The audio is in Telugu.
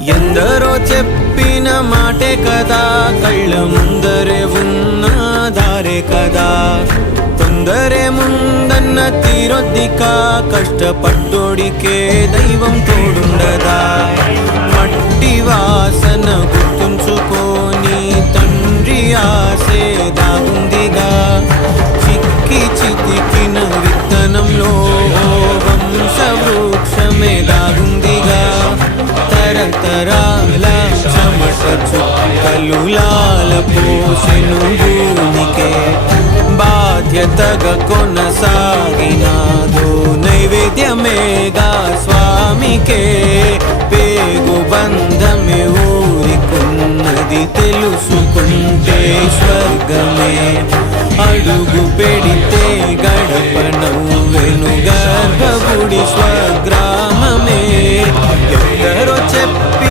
ఎందరో చెప్పిన మాటే కదా, కళ్ళ ముందరే ఉన్న దారే కదా. తొందరే ముందన్న తీరొద్దికా, కష్టపడ్డోడికే దైవం తోడుండదా. మట్టి వాసన గుర్తుంచుకొని తండ్రి ఆసే దాగుందిగా. చిక్కి చితికిన విత్తనంలో వంశవృక్షమే దాగుందిగా. తరతరాల చెమట చుక్కలు లాల పోసెను భూమికే. బాధ్యతగా కొనసాగినాదో నైవేద్యమేగా స్వామికే. పేగు బంధ